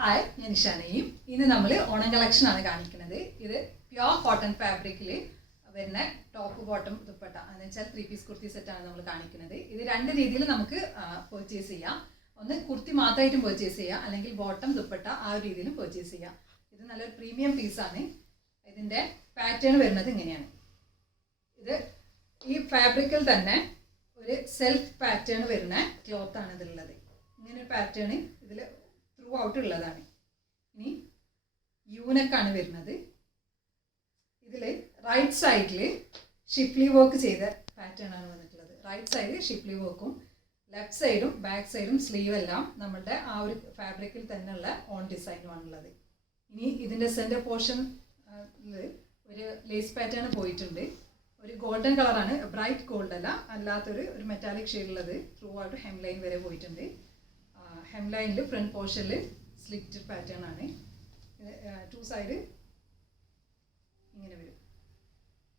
Hi, ഞാൻ നിഷാനയും. ഇന്ന് നമ്മൾ ഓണം കളക്ഷനാണ് കാണിക്കുന്നത്. ഇത് പ്യോർ കോട്ടൺ ഫാബ്രിക്കിൽ വരുന്ന ടോപ്പ് ബോട്ടം ദുപ്പട്ട എന്ന് വെച്ചാൽ 3 പീസ് കുർത്തി സെറ്റാണ് നമ്മൾ കാണിക്കുന്നത്. ഇത് രണ്ട് രീതിയിൽ നമുക്ക് പർച്ചേസ് ചെയ്യാം. ഒന്ന് കുർത്തി മാത്രമായിട്ടും പർച്ചേസ് ചെയ്യാം, അല്ലെങ്കിൽ ബോട്ടം ദുപ്പട്ട ആ ഒരു രീതിയിലും പർച്ചേസ് ചെയ്യാം. ഇത് നല്ലൊരു പ്രീമിയം പീസാണ്. ഇതിൻ്റെ പാറ്റേൺ വരുന്നത് ഇങ്ങനെയാണ്. ഇത് ഈ ഫാബ്രിക്കിൽ തന്നെ ഒരു സെൽഫ് പാറ്റേൺ വരുന്ന ക്ലോത്താണ് ഇതിലുള്ളത്. ഇങ്ങനെ ഒരു പാറ്റേൺ ഇതിൽ ത്രൂ ഔട്ട് ഉള്ളതാണ്. ഇനി യൂനക്കാണ് വരുന്നത്. ഇതിൽ റൈറ്റ് സൈഡിൽ ഷിപ്ലി വർക്ക് ചെയ്ത പാറ്റേൺ ആണ് വന്നിട്ടുള്ളത്. റൈറ്റ് സൈഡിൽ ഷിപ്ലി വർക്കും ലെഫ്റ്റ് സൈഡും ബാക്ക് സൈഡും സ്ലീവ് എല്ലാം നമ്മളുടെ ആ ഒരു ഫാബ്രിക്കിൽ തന്നെയുള്ള ഓൺ ഡിസൈനുമാണുള്ളത്. ഇനി ഇതിൻ്റെ സെൻറ്റർ പോർഷൻ ഒരു ലേസ് പാറ്റേൺ പോയിട്ടുണ്ട്. ഒരു ഗോൾഡൻ കളറാണ്, ബ്രൈറ്റ് ഗോൾഡ് അല്ല, അല്ലാത്തൊരു മെറ്റാലിക് ഷെയ്ഡുള്ളത് ത്രൂ ഔട്ട് ഹെം ലൈൻ വരെ പോയിട്ടുണ്ട്. ഹെം ലൈനിൽ ഫ്രണ്ട് പോർഷനിൽ സ്ലിറ്റ് പാറ്റേൺ ആണ്. ടു സൈഡ് ഇങ്ങനെ വരും.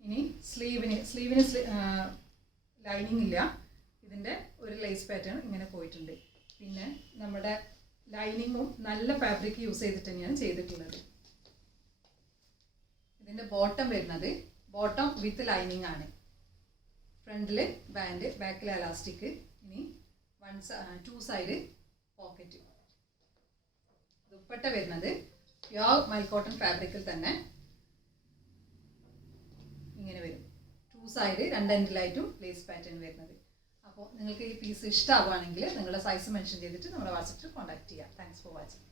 ഇനി സ്ലീവിന് ലൈനിങ് ഇല്ല. ഇതിൻ്റെ ഒരു ലേസ് പാറ്റേൺ ഇങ്ങനെ പോയിട്ടുണ്ട്. പിന്നെ നമ്മുടെ ലൈനിങ്ങും നല്ല ഫാബ്രിക് യൂസ് ചെയ്തിട്ട് തന്നെയാണ് ചെയ്തിട്ടുള്ളത്. ഇതിൻ്റെ ബോട്ടം വരുന്നത് ബോട്ടം വിത്ത് ലൈനിങ് ആണ്. ഫ്രണ്ടിൽ ബാൻഡ്, ബാക്കിൽ എലാസ്റ്റിക്. ഇനി ടു സൈഡ് പോക്കറ്റ്. ദുപ്പട്ട വരുന്നത് പ്യോർ മൽക്കോട്ടൺ ഫാബ്രിക്കിൽ തന്നെ ഇങ്ങനെ വരും. ടു സൈഡ് രണ്ട് എൻഡിലായിട്ടും ലേസ് പാറ്റേൺ വരുന്നത്. അപ്പോൾ നിങ്ങൾക്ക് ഈ പീസ് ഇഷ്ടമാവുകയാണെങ്കിൽ നിങ്ങളുടെ സൈസ് മെൻഷൻ ചെയ്തിട്ട് നമ്മുടെ വാട്സപ്പിൽ കോൺടാക്ട് ചെയ്യാം. Thanks for watching.